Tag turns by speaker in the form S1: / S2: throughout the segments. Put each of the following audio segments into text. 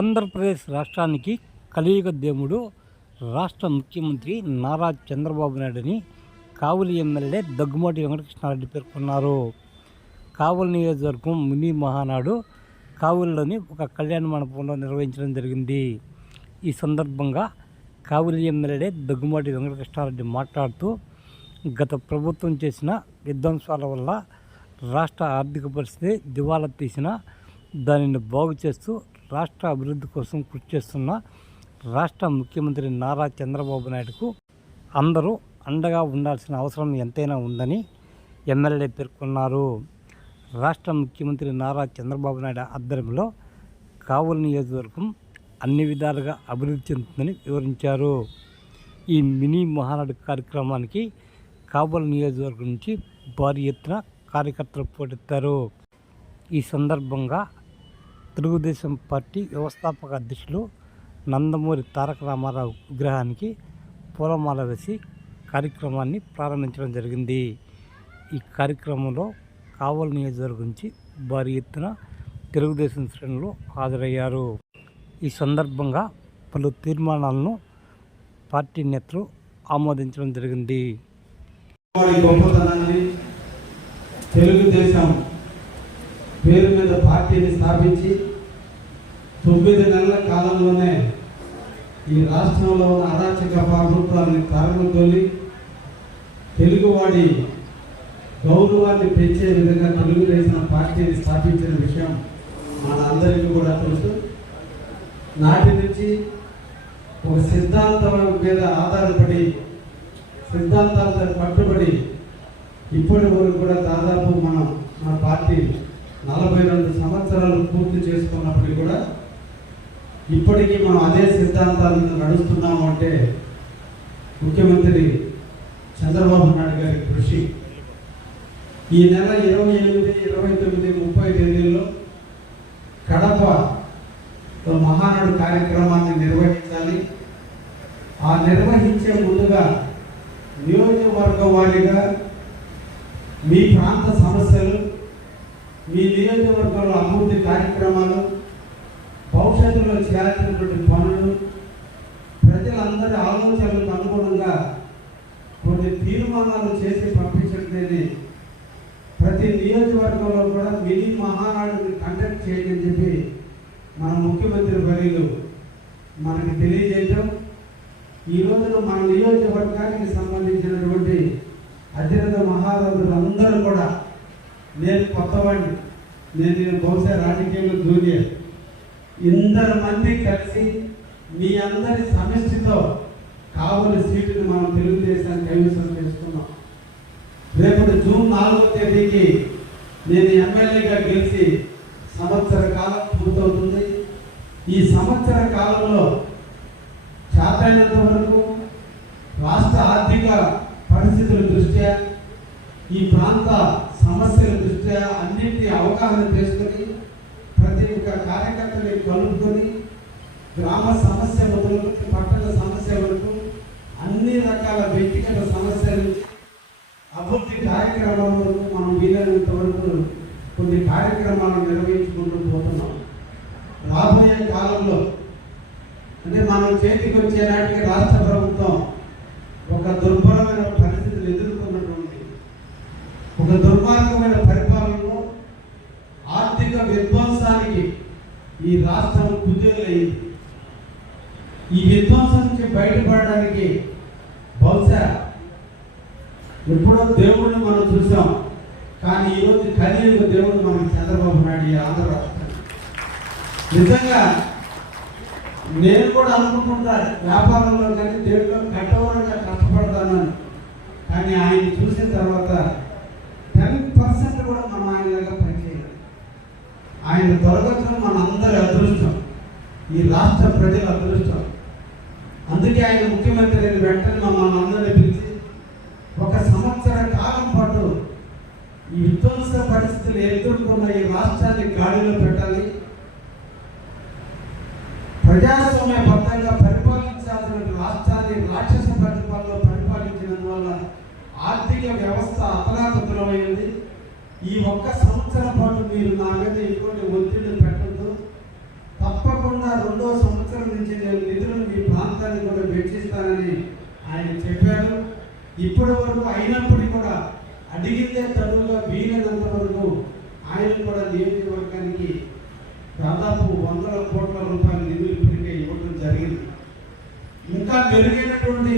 S1: ఆంధ్రప్రదేశ్ రాష్ట్రానికి కలియుగ దేవుడు రాష్ట్ర ముఖ్యమంత్రి నారా చంద్రబాబు నాయుడుని కావలి ఎమ్మెల్యే దగ్గుమాటి వెంకటకృష్ణారెడ్డి పేర్కొన్నారు. కావలి నియోజకవర్గం ముని మహానాడు కావలిలోని ఒక కళ్యాణ మండపంలో నిర్వహించడం జరిగింది. ఈ సందర్భంగా కావలి ఎమ్మెల్యే దగ్గుమాటి వెంకటకృష్ణారెడ్డి మాట్లాడుతూ గత ప్రభుత్వం చేసిన విధ్వంసాల వల్ల రాష్ట్ర ఆర్థిక పరిస్థితి దివాలా తీసిన దానిని బాగు చేస్తూ రాష్ట్ర అభివృద్ధి కోసం కృషి చేస్తున్న రాష్ట్ర ముఖ్యమంత్రి నారా చంద్రబాబు నాయుడుకు అందరూ అండగా ఉండాల్సిన అవసరం ఎంతైనా ఉందని ఎమ్మెల్యే పేర్కొన్నారు. రాష్ట్ర ముఖ్యమంత్రి నారా చంద్రబాబు నాయుడు ఆధ్వర్యంలో కావలి నియోజకవర్గం అన్ని విధాలుగా అభివృద్ధి చెందుతుందని వివరించారు. ఈ మినీ మహానాడు కార్యక్రమానికి కాబోలు నియోజకవర్గం నుంచి భారీ ఎత్తున కార్యకర్తలు పోటెత్తారు. ఈ సందర్భంగా తెలుగుదేశం పార్టీ వ్యవస్థాపక అధ్యక్షులు నందమూరి తారక రామారావు విగ్రహానికి పూలమాల వేసి కార్యక్రమాన్ని ప్రారంభించడం జరిగింది. ఈ కార్యక్రమంలో కావలి నియోజకవర్గం నుంచి భారీ ఎత్తున తెలుగుదేశం శ్రేణులు హాజరయ్యారు. ఈ సందర్భంగా పలు తీర్మానాలను పార్టీ నేతలు ఆమోదించడం జరిగింది.
S2: తెలుగుదేశం పేరు మీద పార్టీని స్థాపించి తొమ్మిది నెలల కాలంలోనే ఈ రాష్ట్రంలో ఉన్న అరాచక ప్రభుత్వాన్ని తరలి తెలుగువాడి గౌరవాన్ని పెంచే విధంగా తెలుగుదేశం పార్టీని స్థాపించిన విషయం మన అందరికీ కూడా తెలుసు. నాటి నుంచి ఒక సిద్ధాంతం మీద ఆధారపడి సిద్ధాంతాలతో పట్టుబడి ఇప్పటి వరకు కూడా దాదాపు మనం మన పార్టీ నలభై రెండు సంవత్సరాలు పూర్తి చేసుకున్నప్పటికీ కూడా ఇప్పటికీ మనం అదే సిద్ధాంతాల మీద నడుస్తున్నాము అంటే ముఖ్యమంత్రి చంద్రబాబు నాయుడు గారి కృషి. ఈ నెల ఇరవై ఎనిమిది ఇరవై తొమ్మిది ముప్పై తేదీల్లో కడప మహానాడు కార్యక్రమాన్ని నిర్వహించాలి. ఆ నిర్వహించే ముందుగా నియోజకవర్గ వారీగా మీ ప్రాంత సమస్యలు కార్యక్రమాలు భవిష్యత్తులో చేయాల్సినటువంటి పనులు ప్రజలందరి ఆలోచనలకు అనుగుణంగా కొన్ని తీర్మానాలు చేసి పంపించట్లేని ప్రతి నియోజకవర్గంలో కూడా మినీ మహానాడుని కండక్ట్ చేయండి అని చెప్పి మన ముఖ్యమంత్రి వర్యులు మనకి తెలియజేయటం. ఈ రోజున మన నియోజకవర్గానికి సంబంధించినటువంటి అధిరథ మహారాజులు అందరూ కూడా నేను కొత్తవాడిని నేను నేను బహుశా రాజకీయంలో దూరే ఇందరు మంది కలిసి మీ అందరి సమిష్టితో కావలసిన సీటును మనం తెలుగుదేశాన్ని కైవసం చేసుకున్నాం. రేపటి జూన్ నాలుగో తేదీకి నేను ఎమ్మెల్యేగా గెలిచి సంవత్సర కాలం పూర్తవుతుంది ఈ సంవత్సర కాలంలో చేతైనంత వరకు రాష్ట్ర ఆర్థిక పరిస్థితుల దృష్ట్యా ఈ ప్రాంత సమస్యల దృష్ట్యా అన్నింటి అవగాహన చేసుకొని ప్రతి ఒక్క కార్యకర్తని కలుపుకొని గ్రామ సమస్య మొదలుకొని పట్టణ సమస్య వరకు అన్ని రకాల వ్యక్తిగత సమస్యల నుంచి అభివృద్ధి కార్యక్రమాల వరకు మనం వీలైనంత వరకు కొన్ని కార్యక్రమాలు నిర్వహించుకుంటూ పోతున్నాం. రాబోయే కాలంలో అంటే మనం చేతికి వచ్చే నాటికి రాష్ట్ర ప్రభుత్వం ఒక దుర్భరమైన పరిస్థితులు ఎదుర్కొన్నటువంటి ఒక దుర్మార్గమైన పరిపాలనలో ఆర్థిక విధ్వంసానికి ఈ రాష్ట్రం కుదేలైంది ఈ విధ్వంసం నుంచి బయటపడడానికి బహుశా ఎప్పుడో దేవుడిని మనం చూసాం. కానీ ఈరోజు కలియుగ దేవుడు మనకి చంద్రబాబు నాయుడు ఈ ఆంధ్ర రాష్ట్రం నిజంగా నేను కూడా అనుకుంటుంటా వ్యాపారంలో కానీ దేవుడిలో కఠోరంగా కష్టపడతానని. కానీ ఆయన చూసిన తర్వాత టెన్ పర్సెంట్ కూడా మనం ఆయన పనిచేయాలి ఆయన దొరకటం మన అందరి అదృష్టం. ఈ రాష్ట్ర ప్రజల అదృష్టం. అందుకే ఆయన ముఖ్యమంత్రి అయిన వెంటనే మమ్మల్ని అందరినీ పిలిచి ఒక సంవత్సర కాలం పాటు ఈ విధ్వంస పరిస్థితులు ఎదుర్కొన్న ఈ రాష్ట్రాన్ని గాడిలో పెట్టాలి. ప్రజాస్వామ్యబద్ధంగా పరిపాలించాల్సిన రాష్ట్రాన్ని రాక్షస పరిపాలనలో పరిపాలించినందువల్ల ఆర్థిక వ్యవస్థ అతలాకుతలమైంది ఈ ఒక్క సంవత్సరం పాటు మీరు నా మీద ఎటువంటి ఒత్తిడి నుంచి నేను నిధులను మీ ప్రాంతాన్ని కూడా వెచ్చిస్తానని ఆయన చెప్పారు ఇప్పటి వరకు అయినప్పటికీ కూడా అడిగితే తరువుగా వీలైనంత వరకు ఆయన కూడా నియోజకవర్గానికి దాదాపు వందల కోట్ల రూపాయల నిధులు ఇప్పటికే ఇవ్వడం జరిగింది. ఇంకా మెరుగైనటువంటి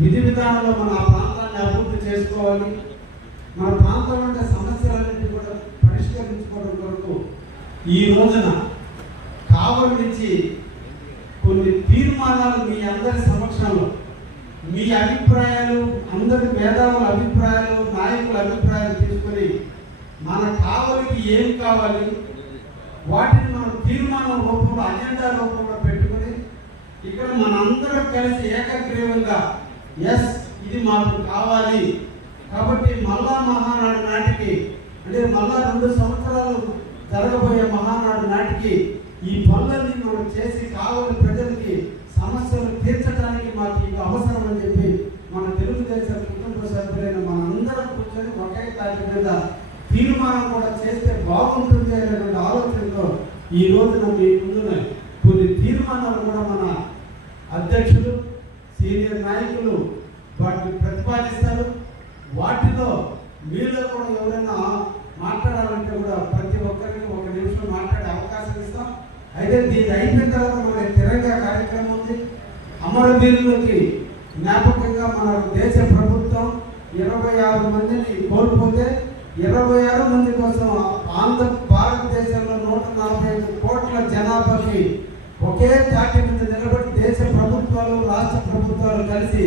S2: విధి విధానంలో మన ఆ ప్రాంతాన్ని అభివృద్ధి చేసుకోవాలి. మన ప్రాంతంలో ఉండే సమస్యలన్నింటినీ కూడా పరిష్కరించుకోవడం కొరకు ఈ రోజున కావలి నుంచి కొన్ని తీర్మానాలు మీ అందరి సమక్షంలో. మీ అభిప్రాయాలు అందరి మేధావుల అభిప్రాయాలు నాయకుల అభిప్రాయాలు తీసుకొని మన కావలికి ఏం కావాలి వాటిని మనం తీర్మానం రూపంలో అజెండా రూపంలో పెట్టుకొని ఇక్కడ మనందరం కలిసి ఏకగ్రీవంగా ఎస్ ఇది మాకు కావాలి. కాబట్టి మళ్ళా మహానాడు నాటికి అంటే మళ్ళా రెండు సంవత్సరాలు జరగబోయే మహానాడు నాటికి ఈ పనులన్నీ మనం చేసి కావాలి ప్రజలకి సమస్యలు తీర్చడానికి మాకు ఇది అవసరం అని చెప్పి మన తెలుగుదేశం కుటుంబ సభ్యులైన మనందరం కూర్చొని ఒకే తారీఖు మీద తీర్మానం కూడా చేస్తే బాగుంటుంది అనేటువంటి ఆలోచనతో ఈ రోజున మీ ముందున కొన్ని తీర్మానాలు కూడా మన అధ్యక్షులు సీనియర్ నాయకులు వాటిని ప్రతిపాదిస్తారు. వాటిలో మీలో కూడా ఎవరైనా మాట్లాడాలంటే కూడా ప్రతి ఒక్కరికి ఒక నిమిషం మాట్లాడే అవకాశం ఇస్తాం. అయితే దీన్ని అయిపోయిన తర్వాత మన తిరంగా కార్యక్రమం ఉంది. అమరవీరులకి జ్ఞాపకంగా మన దేశ ప్రభుత్వం ఇరవై ఆరు మందిని కోల్పోతే ఇరవై ఆరు మంది కోసం ఆంధ్ర భారతదేశంలో నూట నలభై ఐదు కోట్ల జనాభాకి ఒకే తాటి మీద నిలబడి దేశ ప్రభుత్వాలు రాష్ట్ర ప్రభుత్వాలు కలిసి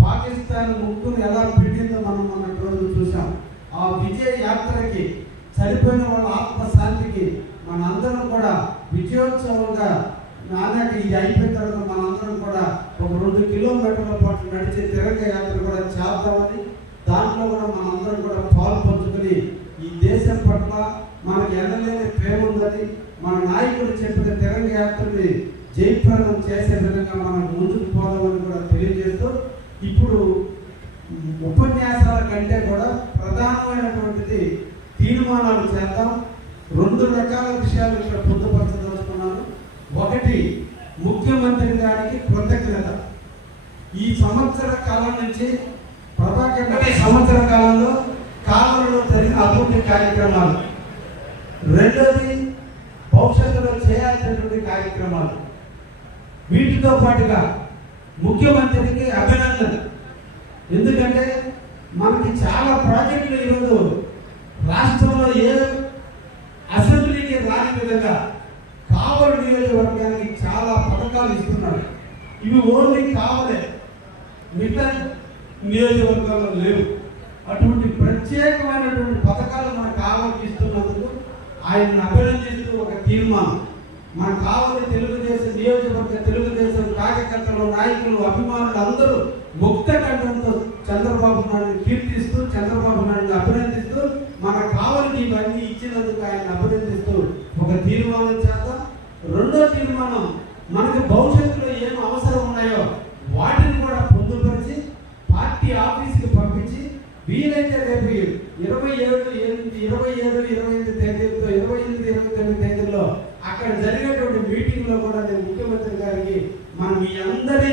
S2: పాకిస్తాన్ ముక్కును ఎలా పిండిందో మనం మన రోజు చూసాం ఆ విజయ యాత్రకి చనిపోయిన వాళ్ళ ఆత్మశాంతికి మనందరం కూడా విజయోత్సవంగా నాన్నకి ఇది అయిపోయిన తర్వాత మనందరం కూడా ఒక రెండు కిలోమీటర్ల పాటు నడిచే తిరంగ యాత్ర కూడా చేద్దామని దాంట్లో కూడా మనందరం కూడా పాలు పంచుకొని ఈ దేశం పట్ల మనకి ఎనలేని ప్రేమ ఉందని మన నాయకుడు చెప్పిన తెలంగాణ యాత్రని జయప్రదం చేసే విధంగా మనం ముందుకు పోదామని కూడా తెలియజేస్తూ ఇప్పుడు ఉపన్యాసాల కంటే కూడా ప్రధానమైనటువంటిది తీర్మానాలు చేద్దాం. రెండు రకాల విషయాలు ఇక్కడ పొందుపరచదలుచుకున్నాను ఒకటి ముఖ్యమంత్రి గారికి కృతజ్ఞత ఈ సంవత్సర కాలం నుంచి ప్రభాకర్ గారి సంవత్సర కాలంలో కాలంలో జరిగిన అభివృద్ధి కార్యక్రమాలు రెండోది భవిష్యత్తులో చేయాల్సినటువంటి కార్యక్రమాలు వీటితో పాటుగా ముఖ్యమంత్రికి అభినందన ఎందుకంటే మనకి చాలా ప్రాజెక్టులు ఈరోజు రాష్ట్రంలో ఏ అసెంబ్లీకి రాని విధంగా కావలి నియోజకవర్గానికి చాలా పథకాలు ఇస్తున్నాడు ఇవి ఓన్లీ కావలే. మిగతా నియోజకవర్గాల్లో లేవు. అటువంటి ప్రత్యేకమైనటువంటి పథకాలు మన కావలికి ఇస్తున్నందుకు ఆయన్ని అభినందిస్తూ ఒక తీర్మానం. మన కావలి తెలుగుదేశం నియోజకవర్గ తెలుగుదేశం కార్యకర్తలు నాయకులు అభిమానులు అందరూ ముక్త కంఠంతో చంద్రబాబు నాయుడు కీర్తిస్తూ చంద్రబాబు నాయుడు అభినందిస్తూ మన కావలికి ఇవన్నీ ఇచ్చినందుకు ఆయన అభినందిస్తూ ఒక తీర్మానం చేద్దాం రెండో తీర్మానం మనకు భవిష్యత్తులో ఏం అవసరం ఉన్నాయో వాటిని కూడా పొందుపరిచి పార్టీ ఆఫీస్కి పంపించి ఏదైతే రేపు ఇరవై ఏడు ఎనిమిది ఇరవై ఏడు ఇరవై ఎనిమిది తేదీలతో ఇరవై ఎనిమిది ఇరవై తొమ్మిది తేదీల్లో అక్కడ జరిగినటువంటి మీటింగ్లో కూడా నేను ముఖ్యమంత్రి గారికి మనం మీ అందరి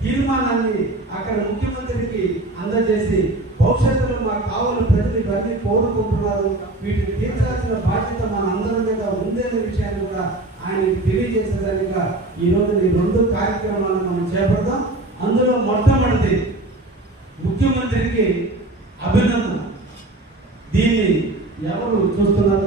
S2: తీర్మానాన్ని అక్కడ ముఖ్యమంత్రికి అందజేసి భవిష్యత్తులో మాకు కావాలి ప్రజలు ఇవన్నీ కోరుకుంటున్నారు. వీటిని తీర్చాల్సిన బాధ్యత మన అందరం మీద ఉందనే విషయాన్ని కూడా ఆయనకి తెలియజేసేదానిగా ఈ ఈ రెండు కార్యక్రమాలను మనం చేపడతాం అందులో మొట్టమొదటి ముఖ్యమంత్రికి అభినందన. దీన్ని ఎవరు చూస్తున్నారు?